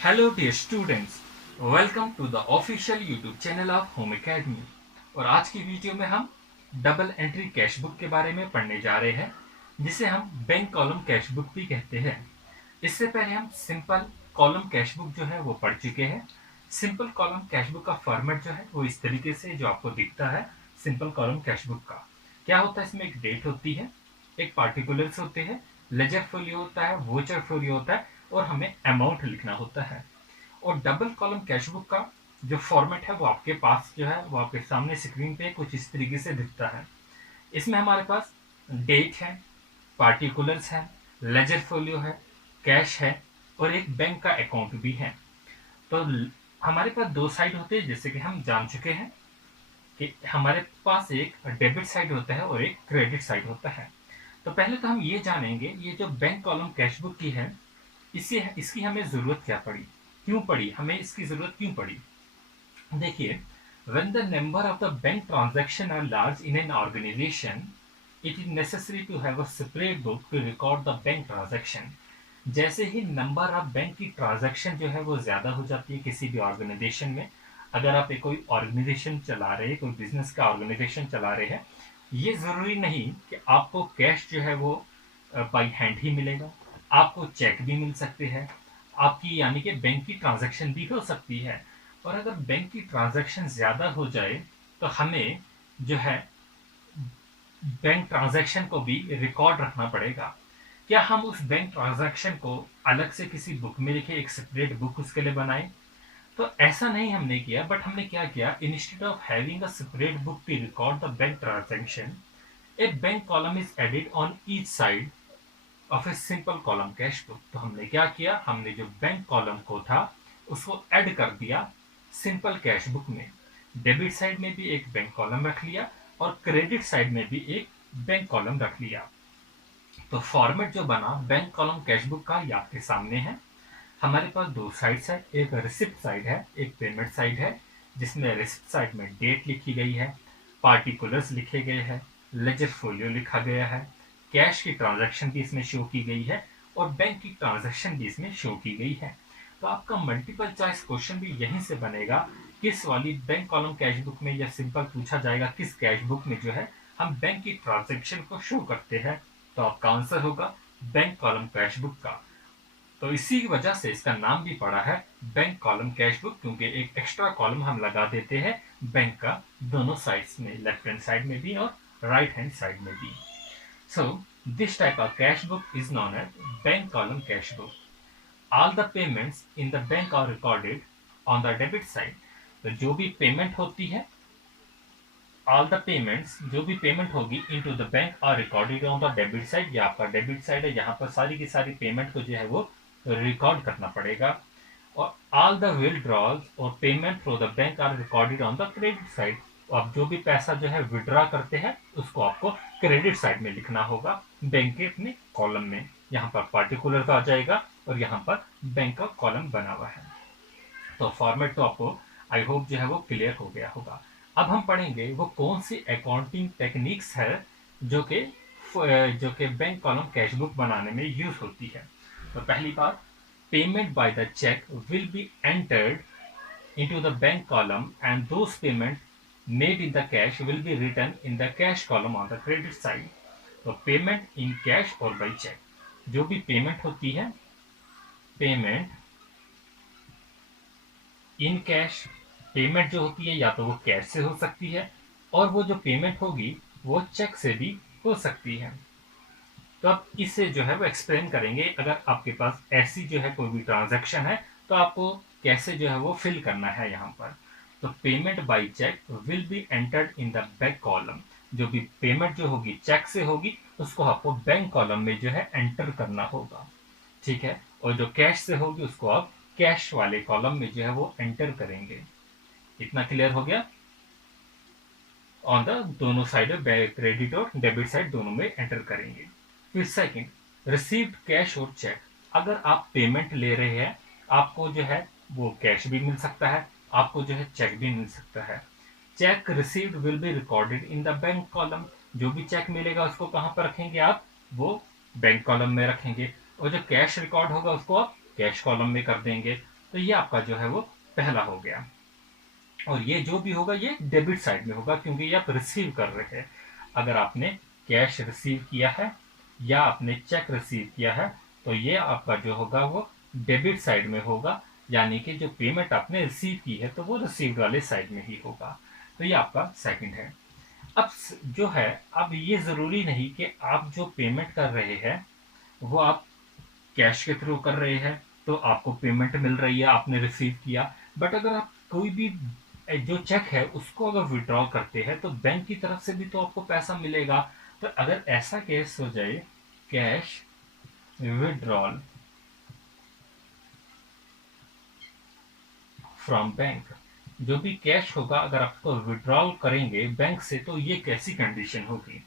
Hello dear students, welcome to the official YouTube channel of home academy. और आज की video में हम डबल एंट्री कैश बुक के बारे में पढ़ने जा रहे हैं, जिसे हम बैंक कॉलम कैश बुक भी कहते हैं। इससे पहले हम सिंपल कॉलम कैश बुक जो है वो पढ़ चुके हैं। सिंपल कॉलम कैश बुक का फॉर्मेट जो है वो इस तरीके से जो आपको दिखता है। सिंपल कॉलम कैश बुक का क्या होता है, इसमें एक डेट होती है, एक पार्टिकुलर्स होते हैं, लेजर फोलियो होता है, वोचर फोलियो होता है और हमें अमाउंट लिखना होता है। और डबल कॉलम कैश बुक का जो फॉर्मेट है वो आपके पास जो है वो आपके सामने स्क्रीन पे कुछ इस तरीके से दिखता है। इसमें हमारे पास डेट है, पार्टिकुलर्स है, लेजर फोलियो है, कैश है और एक बैंक का अकाउंट भी है। तो हमारे पास दो साइड होते हैं, जैसे कि हम जान चुके हैं कि हमारे पास एक डेबिट साइड होता है और एक क्रेडिट साइड होता है। तो पहले तो हम ये जानेंगे, ये जो बैंक कॉलम कैश बुक की है, इसे इसकी हमें जरूरत क्या पड़ी, क्यों पड़ी, हमें इसकी जरूरत क्यों पड़ी। देखिए, when the number of the bank transaction are large in an organization, it is necessary to have a separate book to record the bank transaction। जैसे ही नंबर ऑफ बैंक की ट्रांजैक्शन जो है वो ज्यादा हो जाती है किसी भी ऑर्गेनाइजेशन में, अगर आप एक कोई ऑर्गेनाइजेशन चला रहे हैं, कोई बिजनेस का ऑर्गेनाइजेशन चला रहे हैं, ये जरूरी नहीं कि आपको कैश जो है वो बाई हैंड ही मिलेगा, आपको चेक भी मिल सकते हैं, आपकी यानी कि बैंक की ट्रांजैक्शन भी हो सकती है। और अगर बैंक की ट्रांजैक्शन ज्यादा हो जाए तो हमें जो है बैंक ट्रांजैक्शन को भी रिकॉर्ड रखना पड़ेगा। क्या हम उस बैंक ट्रांजैक्शन को अलग से किसी बुक में लिखे, एक सेपरेट बुक उसके लिए बनाए? तो ऐसा नहीं हमने किया, बट हमने क्या किया, instead of having a separate book to record the bank transaction, a bank column is added on each side of a simple column cash book. तो हमने क्या किया, हमने जो बैंक कॉलम को था उसको ऐड कर दिया सिंपल कैश बुक में। डेबिट साइड में भी एक बैंक कॉलम रख लिया और क्रेडिट साइड में भी एक बैंक कॉलम रख लिया। तो फॉर्मेट जो बना बैंक कॉलम कैश बुक का ये आपके सामने है। हमारे पास दो साइड्स है, एक रिसिप्ट साइड है, एक पेमेंट साइड है, जिसमें रिसिप्ट साइड में डेट लिखी गई है, पार्टिकुलर्स लिखे गए हैं, लेजर फोलियो लिखा गया है, कैश की ट्रांजैक्शन भी इसमें शो की गई है और बैंक की ट्रांजैक्शन भी इसमें शो की गई है। तो आपका मल्टीपल चॉइस क्वेश्चन भी यहीं से बनेगा, किस वाली बैंक कॉलम कैश बुक में, या सिंपल पूछा जाएगा किस कैश बुक में जो है हम बैंक की ट्रांजैक्शन को शो करते हैं, तो आपका आंसर होगा बैंक कॉलम कैश बुक का। तो इसी की वजह से इसका नाम भी पड़ा है बैंक कॉलम कैश बुक, क्योंकि एक एक्स्ट्रा कॉलम हम लगा देते हैं बैंक का दोनों साइड्स में, लेफ्ट हैंड साइड में भी और राइट हैंड साइड में भी। So this type of cash book is known as bank column cash book. All the payments in the bank are recorded on the debit side. तो जो भी payment होती है, ऑल द पेमेंट्स जो भी payment होगी into the bank are recorded on the debit side. ये आपका डेबिट साइड है, यहाँ पर सारी की सारी पेमेंट को जो है वो रिकॉर्ड करना पड़ेगा। और ऑल द विड्रॉल्स और payment through the bank are recorded on the credit side. आप जो भी पैसा जो है विड्रॉ करते हैं उसको आपको क्रेडिट साइड में लिखना होगा, बैंक के अपने कॉलम में। यहाँ पर पार्टिकुलर आ जाएगा और यहाँ पर बैंक का कॉलम बना हुआ है। तो फॉर्मेट तो आपको आई होप जो है वो क्लियर हो गया होगा। अब हम पढ़ेंगे वो कौन सी अकाउंटिंग टेक्निक्स है जो कि बैंक कॉलम कैश बुक बनाने में यूज होती है। तो पहली बात, payment by the cheque will be entered into the bank column and those payment made in the cash will be written in the cash column on the credit side। तो payment in cash और by check, जो भी payment होती है, payment in cash, payment जो होती है या तो वो कैश से हो सकती है और वो जो पेमेंट होगी वो चेक से भी हो सकती है। तो आप इसे जो है वो एक्सप्लेन करेंगे, अगर आपके पास ऐसी जो है कोई भी ट्रांजैक्शन है तो आपको कैसे जो है वो फिल करना है यहाँ पर। तो payment by cheque will be entered in the bank column. जो भी पेमेंट जो होगी चेक से होगी उसको आपको बैंक कॉलम में जो है एंटर करना होगा, ठीक है। और जो कैश से होगी उसको आप कैश वाले कॉलम में जो है वो एंटर करेंगे। इतना क्लियर हो गया? ऑन द दोनों साइड, क्रेडिट और डेबिट साइड दोनों में एंटर करेंगे। फिर सेकंड, रिसीव्ड कैश और चेक। अगर आप पेमेंट ले रहे हैं, आपको जो है वो कैश भी मिल सकता है, आपको जो है चेक भी मिल सकता है। Check received will be recorded in the bank column. जो भी चेक मिलेगा उसको कहाँ पर रखेंगे आप, वो बैंक कॉलम में रखेंगे। और जो कैश रिकॉर्ड होगा उसको आप कैश कॉलम में कर देंगे। तो ये आपका जो है वो पहला हो गया। और ये जो भी होगा ये डेबिट साइड में होगा, क्योंकि ये आप रिसीव कर रहे हैं। अगर आपने कैश रिसीव किया है या आपने चेक रिसीव किया है तो ये आपका जो होगा वो डेबिट साइड में होगा, यानी कि जो पेमेंट आपने रिसीव की है तो वो रिसीव्ड वाले साइड में ही होगा। तो ये आपका सेकंड है। अब जो है, अब ये जरूरी नहीं कि आप जो पेमेंट कर रहे हैं वो आप कैश के थ्रू कर रहे हैं तो आपको पेमेंट मिल रही है, आपने रिसीव किया। बट अगर आप कोई भी जो चेक है उसको अगर विड्रॉ करते हैं तो बैंक की तरफ से भी तो आपको पैसा मिलेगा। तो अगर ऐसा केस हो जाए, कैश विड्रॉल फ्रॉम बैंक, जो भी कैश होगा अगर आपको विड्रॉल करेंगे बैंक से तो ये कैसी कंडीशन होगी।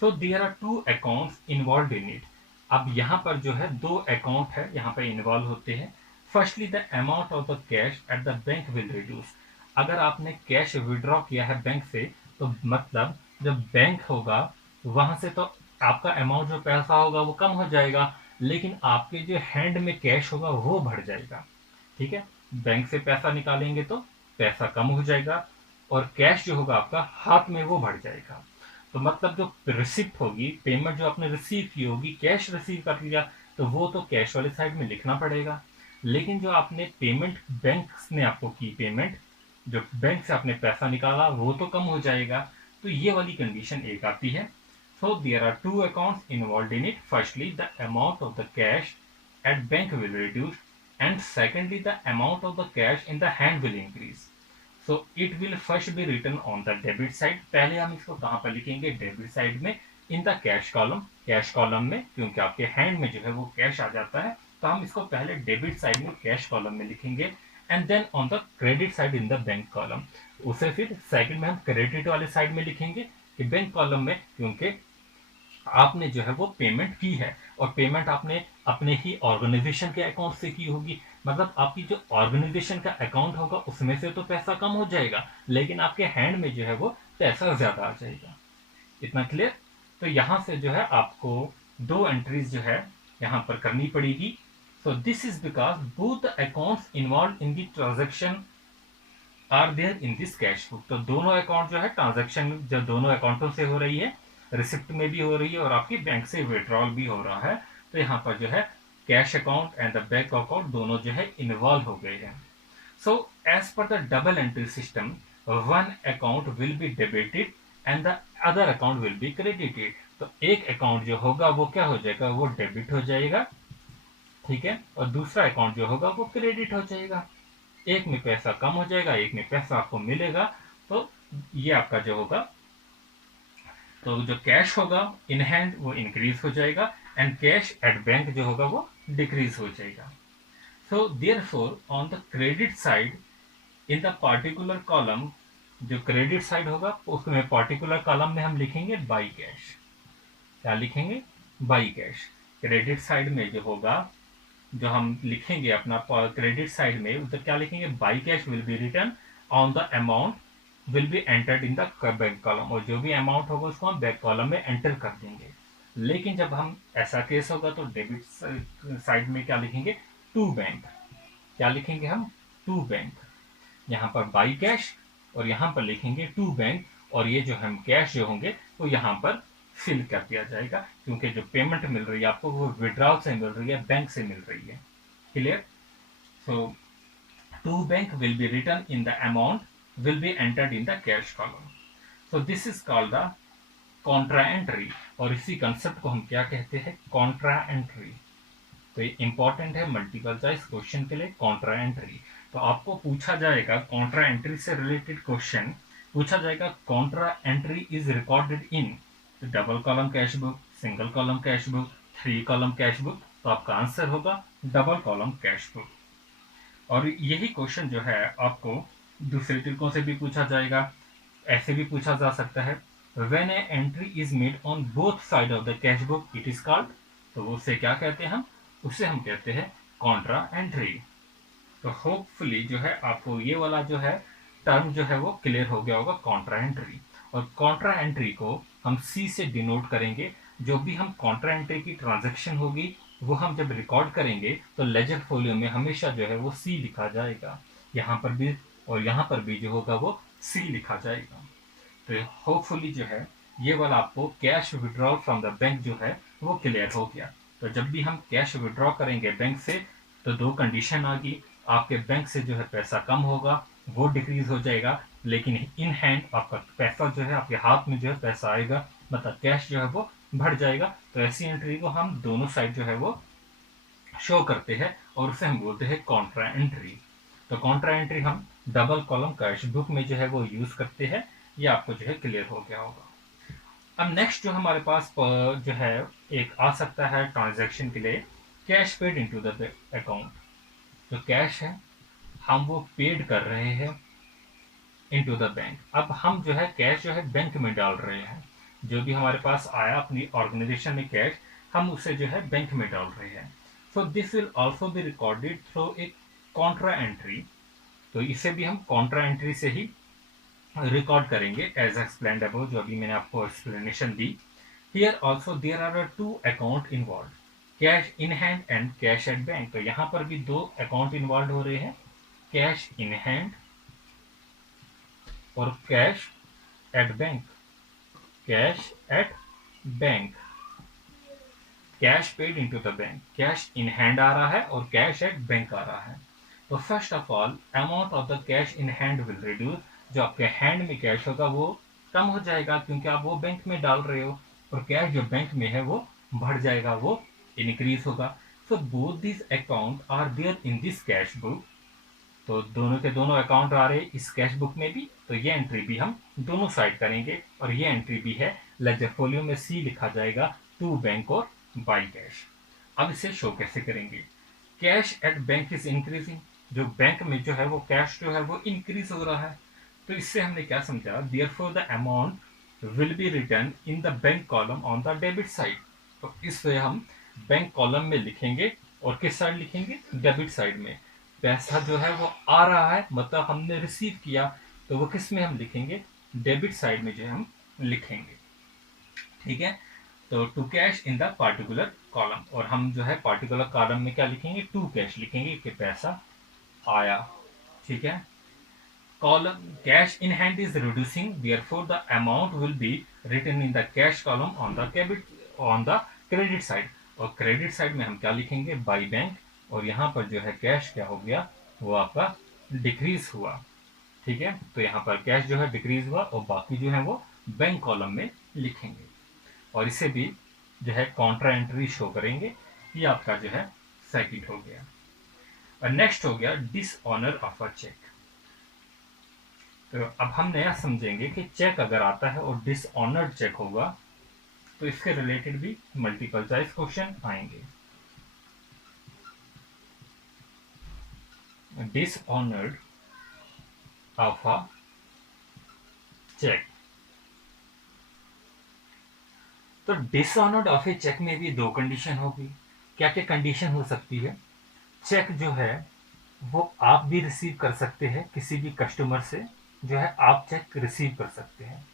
So there are two accounts involve in it. अब यहाँ पर जो है दो अकाउंट है यहाँ पे इन्वॉल्व होते हैं। Firstly the amount of the cash at the bank will reduce. अगर आपने कैश विड्रॉ किया है बैंक से तो मतलब जब बैंक होगा वहां से तो आपका अमाउंट जो पैसा होगा वो कम हो जाएगा, लेकिन आपके जो हैंड में कैश होगा वो बढ़ जाएगा। ठीक है, बैंक से पैसा निकालेंगे तो पैसा कम हो जाएगा और कैश जो होगा आपका हाथ में वो बढ़ जाएगा। तो मतलब जो रिसिप्ट होगी, पेमेंट जो आपने रिसीव की होगी, कैश रिसीव कर लिया तो वो तो कैश वाले साइड में लिखना पड़ेगा। लेकिन जो आपने पेमेंट बैंक ने आपको की, पेमेंट जो बैंक से आपने पैसा निकाला वो तो कम हो जाएगा। तो ये वाली कंडीशन एक आती है। So there are two accounts involve in it. Firstly the amount of the cash at bank will reduce and secondly the amount of the cash in the hand will increase. So it will first be written on the debit side. पहले हम इसको कहाँ पर लिखेंगे, debit side में, इन the cash column. Cash column में क्योंकि आपके हैंड में जो है वो कैश आ जाता है तो हम इसको पहले डेबिट साइड में कैश कॉलम में लिखेंगे and then on the credit side in the bank column. उसे फिर सेकंड में हम क्रेडिट वाले साइड में लिखेंगे कि बैंक कॉलम में, क्योंकि आपने जो है वो पेमेंट की है और पेमेंट आपने अपने ही ऑर्गेनाइजेशन के अकाउंट से की होगी। मतलब आपकी जो ऑर्गेनाइजेशन का अकाउंट होगा उसमें से तो पैसा कम हो जाएगा, लेकिन आपके हैंड में जो है वो पैसा ज्यादा आ जाएगा। इतना क्लियर। तो यहां से जो है आपको दो एंट्रीज जो है यहां पर करनी पड़ेगी। So this is because both the accounts involve in the transaction are there in this cash book. तो दोनों अकाउंट जो है, ट्रांजेक्शन जो दोनों अकाउंटों से हो रही है, रिसिप्ट में भी हो रही है और आपकी बैंक से विड्रॉल भी हो रहा है, तो यहाँ पर जो है cash account and the bank account दोनों जो है इन्वॉल्व हो गए हैं। So as per the double entry system, one account will be debited and the other account will be credited. तो एक अकाउंट जो होगा वो क्या हो जाएगा, वो डेबिट हो जाएगा, ठीक है, और दूसरा अकाउंट जो होगा वो क्रेडिट हो जाएगा। एक में पैसा कम हो जाएगा, एक में पैसा आपको मिलेगा। तो ये आपका जो होगा, तो जो कैश होगा इन हैंड वो इंक्रीज हो जाएगा एंड कैश एट बैंक जो होगा वो डिक्रीज हो जाएगा। So therefore on the credit side in the particular column, जो क्रेडिट साइड होगा उसमें पार्टिकुलर कॉलम में हम लिखेंगे बाई कैश। क्या लिखेंगे, बाई कैश। क्रेडिट साइड में जो होगा, जो हम लिखेंगे अपना क्रेडिट साइड में, उधर क्या लिखेंगे, by cash will be return on the amount will be entered in the bank column. और जो भी अमाउंट होगा उसको हम बैंक कॉलम में एंटर कर देंगे। लेकिन जब हम ऐसा केस होगा तो डेबिट साइड में क्या लिखेंगे, टू बैंक। क्या लिखेंगे हम, टू बैंक। यहाँ पर बाई कैश और यहाँ पर लिखेंगे टू बैंक, और ये जो हम कैश जो होंगे वो यहाँ पर फिल कर दिया जाएगा, क्योंकि जो पेमेंट मिल रही है आपको वो विड्रॉल से मिल रही है, बैंक से मिल रही है। Clear. So to bank will be return in the amount will be entered in the cash column. So this is called the contra entry, और इसी कंसेप्ट को हम क्या कहते हैं, contra entry। तो ये इंपॉर्टेंट है मल्टीपल चॉइस क्वेश्चन के लिए, contra entry। तो आपको पूछा जाएगा contra entry से रिलेटेड क्वेश्चन पूछा जाएगा, contra entry is recorded in double column cash book, single column cash book, three column cash book. तो आपका आंसर होगा डबल कॉलम कैश बुक। और यही क्वेश्चन जो है आपको दूसरे तरीकों से भी पूछा जाएगा, ऐसे भी पूछा जा सकता है, when A entry is made on both side of the cash book it is called. तो उसे क्या कहते हैं हम, उसे हम कहते हैं कॉन्ट्रा एंट्री। तो होपफुली जो है आपको ये वाला जो है टर्म जो है वो क्लियर हो गया होगा, कॉन्ट्रा एंट्री। और कॉन्ट्रा एंट्री को हम सी से डिनोट करेंगे। जो भी हम कॉन्ट्रा एंट्री की ट्रांजेक्शन होगी वो हम जब रिकॉर्ड करेंगे तो लेजर फोलियो में हमेशा जो है वो सी लिखा जाएगा, यहाँ पर भी और यहाँ पर भी जो होगा वो सी लिखा जाएगा। तो होपफुली जो है ये वाला आपको cash withdrawal from the bank जो है वो क्लियर हो गया। तो जब भी हम कैश विड्रॉ करेंगे बैंक से तो दो कंडीशन आ गई, आपके बैंक से जो है पैसा कम होगा, वो डिक्रीज हो जाएगा, लेकिन इन हैंड आपका पैसा जो है आपके हाथ में जो है पैसा आएगा, मतलब कैश जो है वो बढ़ जाएगा। तो ऐसी एंट्री को हम दोनों साइड जो है वो शो करते हैं और उसे हम बोलते हैं कॉन्ट्रा एंट्री। तो कॉन्ट्रा एंट्री हम डबल कॉलम कैश बुक में जो है वो यूज करते हैं। ये आपको जो है क्लियर हो गया होगा। अब नेक्स्ट जो हमारे पास जो है एक आ सकता है ट्रांजैक्शन के लिए, cash paid into the account. जो कैश है हम वो पेड कर रहे हैं इनटू द बैंक। अब हम जो है कैश जो है बैंक में डाल रहे हैं, जो भी हमारे पास आया अपनी ऑर्गेनाइजेशन में कैश हम उसे जो है बैंक में डाल रहे हैं। So this will also be recorded through a contra entry. तो इसे भी हम कॉन्ट्रा एंट्री से ही रिकॉर्ड करेंगे एज एक्सप्लेन्ड अबव, जो अभी मैंने आपको एक्सप्लेनेशन दी। Here also there are two account involve, cash in hand and cash at bank. तो यहाँ पर भी दो अकाउंट इन्वॉल्व हो रहे हैं, कैश इन हैंड और cash at bank. Cash at bank, cash paid into the bank, cash in hand आ रहा है और कैश एट बैंक आ रहा है। तो first of all amount of the cash in hand will reduce. जो आपके हैंड में कैश होगा वो कम हो जाएगा क्योंकि आप वो बैंक में डाल रहे हो, और कैश जो बैंक में है वो बढ़ जाएगा, वो इंक्रीज होगा। So both this account are there in this cash book. तो दोनों के दोनों अकाउंट आ रहे हैं इस कैश बुक में भी, तो ये एंट्री भी हम दोनों साइड करेंगे। और ये एंट्री भी है लेजर फोलियो में सी लिखा जाएगा टू बैंक और बाई कैश। अब इसे शो कैसे करेंगे, cash at bank is increasing. जो बैंक में जो है वो कैश जो है वो इंक्रीज हो रहा है। तो इससे हमने क्या समझा, therefore the amount will be return in the bank column on the debit side. तो इससे हम बैंक कॉलम में लिखेंगे और किस साइड लिखेंगे, डेबिट साइड में। पैसा जो है वो आ रहा है मतलब हमने रिसीव किया, तो वो किस में हम लिखेंगे, डेबिट साइड में जो है हम लिखेंगे। ठीक है, तो to cash in the particular column, और हम जो है पार्टिकुलर कॉलम में क्या लिखेंगे, टू कैश लिखेंगे कि पैसा आया। ठीक है, column cash in hand is reducing, therefore the amount will be written in the cash column on the credit side. और क्रेडिट साइड में हम क्या लिखेंगे, बाई बैंक। और यहाँ पर जो है कैश क्या हो गया, वो आपका डिक्रीज हुआ। ठीक है, तो यहाँ पर कैश जो है डिक्रीज हुआ और बाकी जो है वो बैंक कॉलम में लिखेंगे, और इसे भी जो है कॉन्ट्रा एंट्री शो करेंगे। ये आपका जो है सेकंड हो गया। और नेक्स्ट हो गया डिसऑनर ऑफ अ चेक। तो अब हम नया समझेंगे कि चेक अगर आता है और डिसऑनर्ड चेक होगा तो इसके रिलेटेड भी मल्टीपल चॉइस क्वेश्चन आएंगे। डिसऑनर्ड ऑफ अ चेक, तो डिसऑनर्ड ऑफ ए चेक में भी दो कंडीशन होगी। क्या क्या कंडीशन हो सकती है, चेक जो है वो आप भी रिसीव कर सकते हैं, किसी भी कस्टमर से जो है आप चेक रिसीव कर सकते हैं।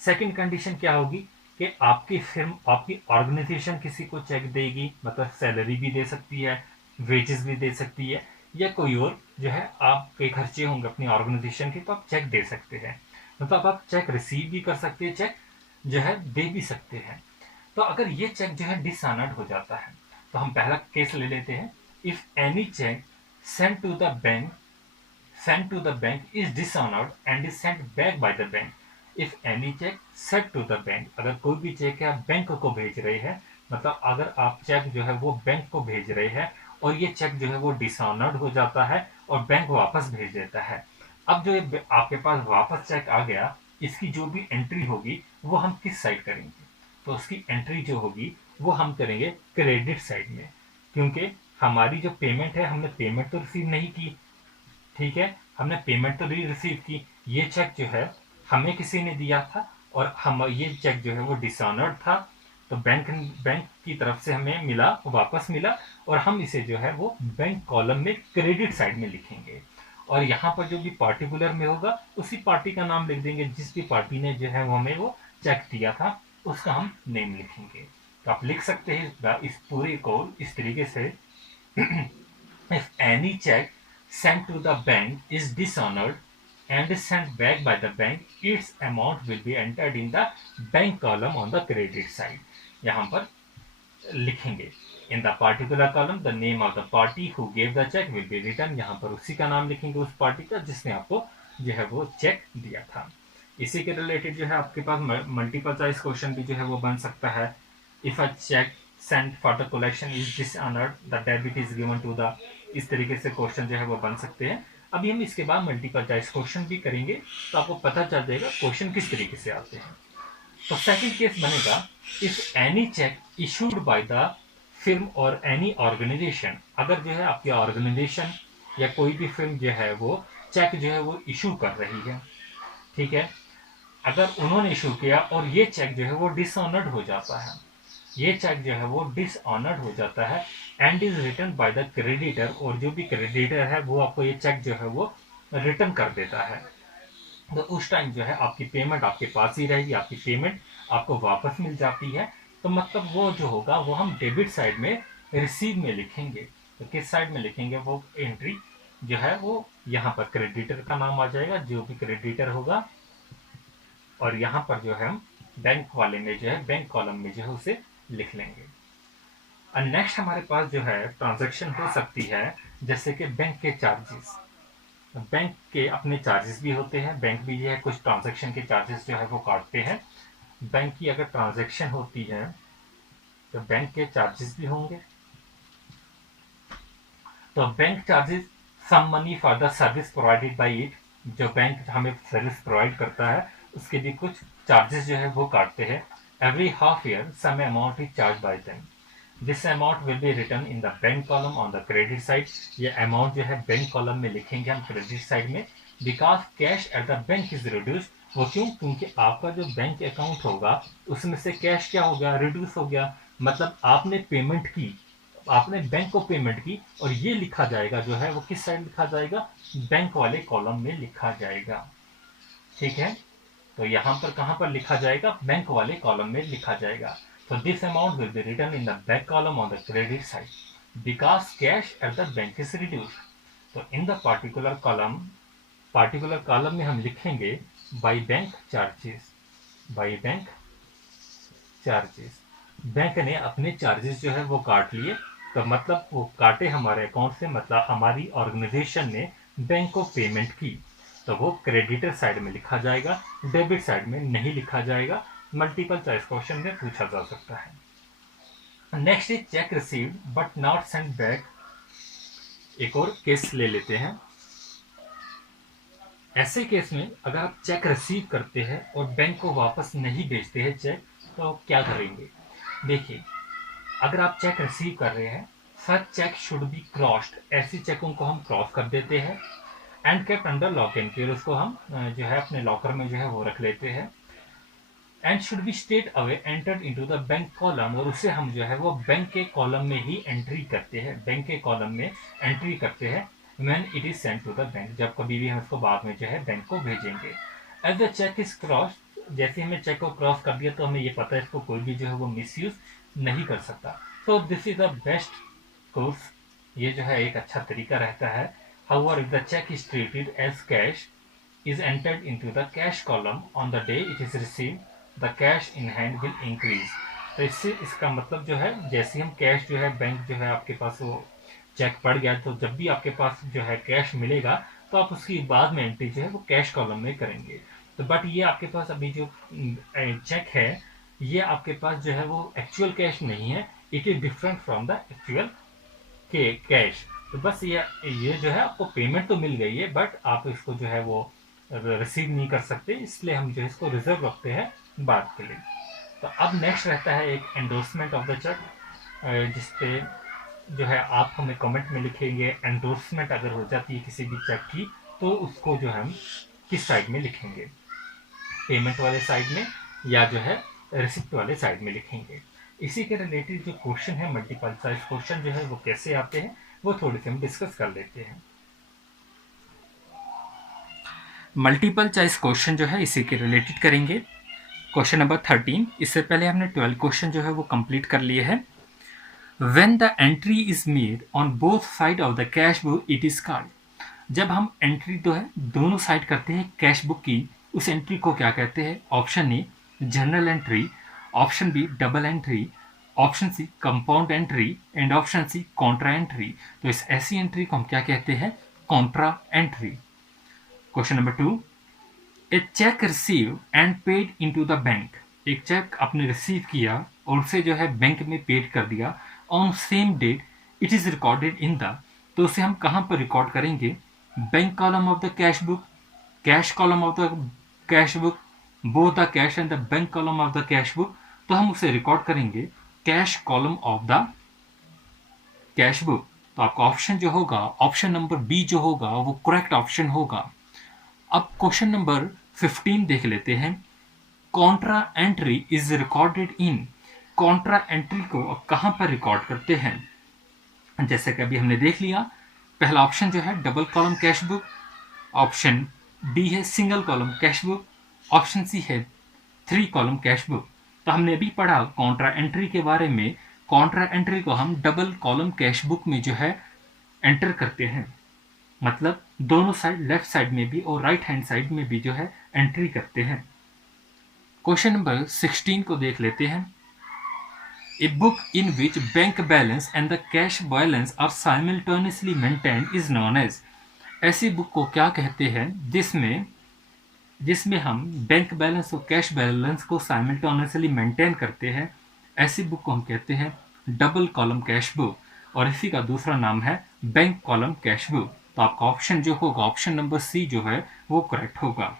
सेकंड कंडीशन क्या होगी कि आपकी फिर्म, आपकी ऑर्गेनाइजेशन किसी को चेक देगी, मतलब सैलरी भी दे सकती है, वेजेस भी दे सकती है, या कोई और जो है आपके खर्चे होंगे अपनी ऑर्गेनाइजेशन के तो आप चेक दे सकते हैं। मतलब आप चेक रिसीव भी कर सकते हैं, चेक जो है दे भी सकते हैं। तो अगर ये चेक जो है डिसऑनर्ड हो जाता है तो हम पहला केस ले लेते हैं, if any cheque sent to the bank is dishonored and is sent back by the bank. If any check sent to the bank, अगर कोई भी चेक है आप बैंक को भेज रहे हैं, मतलब अगर आप चेक जो है वो बैंक को भेज रहे हैं और ये चेक जो है वो डिसऑनर्ड हो जाता है और बैंक वापस भेज देता है। अब जो आपके पास वापस चेक आ गया, इसकी जो भी एंट्री होगी वो हम किस साइड करेंगे, तो उसकी एंट्री जो होगी वो हम करेंगे क्रेडिट साइड में, क्योंकि हमारी जो पेमेंट है हमने पेमेंट तो रिसीव नहीं की। ठीक है, हमने पेमेंट तो नहीं रिसीव की, ये चेक जो है हमें किसी ने दिया था और हम ये चेक जो है वो डिसऑनर्ड था, तो बैंक की तरफ से हमें मिला, वापस मिला, और हम इसे जो है वो बैंक कॉलम में क्रेडिट साइड में लिखेंगे। और यहाँ पर जो भी पार्टिकुलर में होगा उसी पार्टी का नाम लिख देंगे, जिस भी पार्टी ने जो है वो हमें वो चेक दिया था उसका हम नेम लिखेंगे। तो आप लिख सकते हैं इस पूरे को इस तरीके से if any check sent to the bank is dishonored and is sent back by the bank, its amount will be entered in the bank column on the credit side. यहाँ पर लिखेंगे in the particular column the name of the party who gave the check will be written. यहाँ पर उसी का नाम लिखेंगे उस पार्टी का जिसने आपको जो है वो चेक दिया था. इसी के रिलेटेड जो है आपके पास मल्टीपल चॉइस क्वेश्चन भी जो है वो बन सकता है. If a cheque sent for the collection is dishonoured the debit is given to the, इस तरीके से क्वेश्चन जो है वो बन सकते हैं. अभी हम इसके बाद मल्टीपल चॉइस क्वेश्चन भी करेंगे तो आपको पता चल जाएगा क्वेश्चन किस तरीके से आते हैं. तो सेकंड केस बनेगा if any check issued by the film और एनी ऑर्गेनाइजेशन. अगर जो है आपकी ऑर्गेनाइजेशन या कोई भी फिल्म जो है वो चेक जो है वो इशू कर रही है, ठीक है, अगर उन्होंने इशू किया और ये चेक जो है वो डिसऑनर्ड हो जाता है, ये चेक जो है वो डिसऑनर्ड हो जाता है and is return by the creditor, और जो भी क्रेडिटर है वो आपको ये चेक जो है वो रिटर्न कर देता है, तो उस टाइम जो है आपकी पेमेंट आपके पास ही रहेगी, आपकी पेमेंट आपको वापस मिल जाती है. तो मतलब वो जो होगा वो हम डेबिट साइड में रिसीव में लिखेंगे. तो किस साइड में लिखेंगे, वो एंट्री जो है वो यहाँ पर क्रेडिटर का नाम आ जाएगा, जो भी क्रेडिटर होगा, और यहाँ पर जो है हम बैंक वाले में जो है बैंक कॉलम में जो है उसे लिख लेंगे. और नेक्स्ट हमारे पास जो है ट्रांजैक्शन हो सकती है जैसे कि बैंक के चार्जेस. बैंक के अपने चार्जेस भी होते हैं, बैंक भी जो है कुछ ट्रांजैक्शन के चार्जेस जो है वो काटते हैं. बैंक की अगर ट्रांजैक्शन होती है तो बैंक के चार्जेस भी होंगे. तो bank charges some money for the service provided by it, जो बैंक हमें सर्विस प्रोवाइड करता है उसके भी कुछ चार्जेस जो है वो काटते हैं. Every half year some amount is charge by them. This amount will be return in the bank column on the credit side. ये अमाउंट जो है बैंक कॉलम में लिखेंगे हम क्रेडिट साइड में. Because cash at the bank is reduced, वो क्यों, क्योंकि आपका जो बैंक अकाउंट होगा उसमें से कैश क्या हो गया, रिड्यूस हो गया. मतलब आपने पेमेंट की, आपने बैंक को पेमेंट की, और ये लिखा जाएगा जो है वो किस साइड लिखा जाएगा, बैंक वाले कॉलम में लिखा जाएगा. ठीक है, तो यहाँ पर कहाँ पर लिखा जाएगा, बैंक वाले कॉलम में लिखा जाएगा. So this amount will be written in the back column on the credit side because cash at the bank is reduced. So in the particular column में हम लिखेंगे by bank charges. by bank charges. Bank ने अपने charges जो है वो काट लिए, तो मतलब वो काटे हमारे अकाउंट से, मतलब हमारी ऑर्गेनाइजेशन ने बैंक को पेमेंट की, तो वो क्रेडिटर साइड में लिखा जाएगा, डेबिट साइड में नहीं लिखा जाएगा. मल्टीपल चॉइस क्वेश्चन में पूछा जा सकता है. Next is check received but not sent back. एक और केस ले लेते हैं. ऐसे केस में अगर आप चेक रिसीव करते हैं और बैंक को वापस नहीं भेजते हैं चेक, तो क्या करेंगे. देखिए, अगर आप चेक रिसीव कर रहे हैं, सच चेक शुड बी क्रॉस्ड. ऐसी चेकों को हम क्रॉस कर देते हैं and kept under lock and की, उसको हम जो है अपने लॉकर में जो है वो रख लेते हैं. And should be straight away entered into the bank column, और उसे हम जो है वो बैंक के कॉलम में ही एंट्री करते हैं, बैंक के कॉलम में एंट्री करते हैं when it is sent to the bank, जब कभी भी हम इसको बाद में जो है बैंक को भेजेंगे. As the cheque is cross, जैसे हमें चेक को क्रॉस कर दिया तो हमें ये पता है इसको कोई भी जो है वो मिसयूज नहीं कर सकता. सो this is the best course, ये जो है एक अच्छा तरीका रहता है. However, if the check is treated as cash, is entered into the cash column on the day it is received, the cash in hand will increase. तो इससे इसका मतलब जो है, जैसे हम कैश जो है बैंक जो है आपके पास वो चेक पड़ गया, तो जब भी आपके पास जो है कैश मिलेगा तो आप उसकी बाद में एंट्री जो है वो कैश कॉलम में करेंगे. तो बट ये आपके पास अभी जो चेक है ये आपके पास जो है वो एक्चुअल कैश नहीं है, it is different from the actual cash. तो बस ये जो है आपको पेमेंट तो मिल गई है, बट आप इसको जो है वो रिसीव नहीं कर सकते, इसलिए हम जो है इसको रिजर्व रखते हैं बाद के लिए. तो अब नेक्स्ट रहता है एक एंडोर्समेंट ऑफ द चेक, जिसपे जो है आप हमें कमेंट में लिखेंगे एंडोर्समेंट अगर हो जाती है किसी भी चेक की, तो उसको जो हम किस साइड में लिखेंगे, पेमेंट वाले साइड में या जो है रिसिप्ट वाले साइड में लिखेंगे. इसी के रिलेटेड जो क्वेश्चन है मल्टीपल चॉइस क्वेश्चन जो है वो कैसे आते हैं वो थोड़ी सी हम डिस्कस कर लेते हैं. मल्टीपल चॉइस क्वेश्चन जो है इसी के रिलेटेड करेंगे. क्वेश्चन नंबर 13, इससे पहले हमने 12 क्वेश्चन जो है वो कंप्लीट कर लिए हैं। When the entry is made on both side of the cash book, it is called. जब हम एंट्री तो है दोनों साइड करते हैं कैश बुक की, उस एंट्री को क्या कहते हैं? Option A journal entry, option B double entry, option C compound entry and option C contra entry. तो इस ऐसी एंट्री को हम क्या कहते हैं? Contra entry. Question number 2, a cheque receive and paid into the bank. एक चेक आपने रिसीव किया और उसे जो है बैंक में पेड कर दिया on same date, it is recorded in the, तो उसे हम कहाँ पर रिकॉर्ड करेंगे? Bank column of the cash book, cash column of the cash book, both the cash and the bank column of the cash book. तो हम उसे record करेंगे cash column of the cash book. तो आपका option जो होगा, option number B जो होगा वो करेक्ट ऑप्शन होगा। अब क्वेश्चन नंबर 15 देख लेते हैं। Contra entry is recorded in. Contra entry को अब कहाँ पर रिकॉर्ड करते हैं? जैसे कि अभी हमने देख लिया, पहला ऑप्शन जो है double column cash book, option B है single column cash book, option C है 3 कॉलम कैश बुक। तो हमने अभी पढ़ा कॉन्ट्रा एंट्री के बारे में। कॉन्ट्रा एंट्री को हम डबल कॉलम कैश बुक में जो है एंटर करते हैं, मतलब दोनों साइड, लेफ्ट साइड में भी और राइट हैंड साइड में भी जो है एंट्री करते हैं। क्वेश्चन नंबर 16 को देख लेते हैं। A book in which bank balance and the cash balance are simultaneously maintained is known as. ऐसी बुक को क्या कहते हैं जिसमें हम बैंक बैलेंस और कैश बैलेंस को साइमल्टेनियसली मेंटेन करते हैं? ऐसी बुक को हम कहते हैं डबल कॉलम कैश बुक, और इसी का दूसरा नाम है बैंक कॉलम कैश बुक। तो आपका ऑप्शन जो होगा, ऑप्शन नंबर सी जो है वो करेक्ट होगा।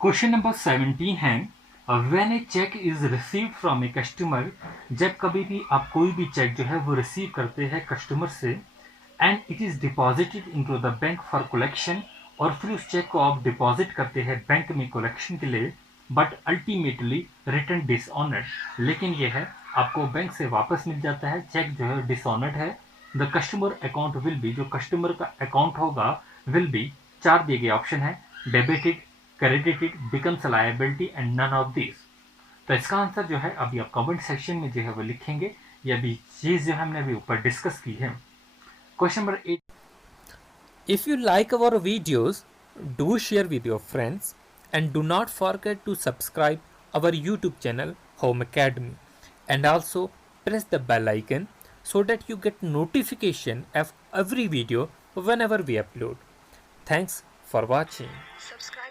क्वेश्चन नंबर 17 है, when a cheque is received from a customer. जब कभी भी आप कोई भी चेक जो है वो रिसीव करते हैं कस्टमर से, and it is deposited into the bank for collection, और फिर उस चेक को आप डिपॉजिट करते हैं बैंक में कलेक्शन के लिए, बट अल्टीमेटली रिटर्न डिसऑनर्ड। लेकिन यह है आपको बैंक से वापस मिल जाता है, चेक जो है डिसऑनर्ड है। The customer account will be, जो कस्टमर का अकाउंट होगा विल बी, 4 दिए गए ऑप्शन है, debited, credited, becomes liability and none of this. तो इसका आंसर जो है अभी आप कमेंट सेक्शन में जो है वो लिखेंगे। ये अभी चीज जो हमने अभी ऊपर डिस्कस की है। Question number 8, If you like our videos, do share with your friends and do not forget to subscribe our YouTube channel Home Academy, and also press the bell icon so that you get notification of every video whenever we upload. Thanks for watching. Subscribe.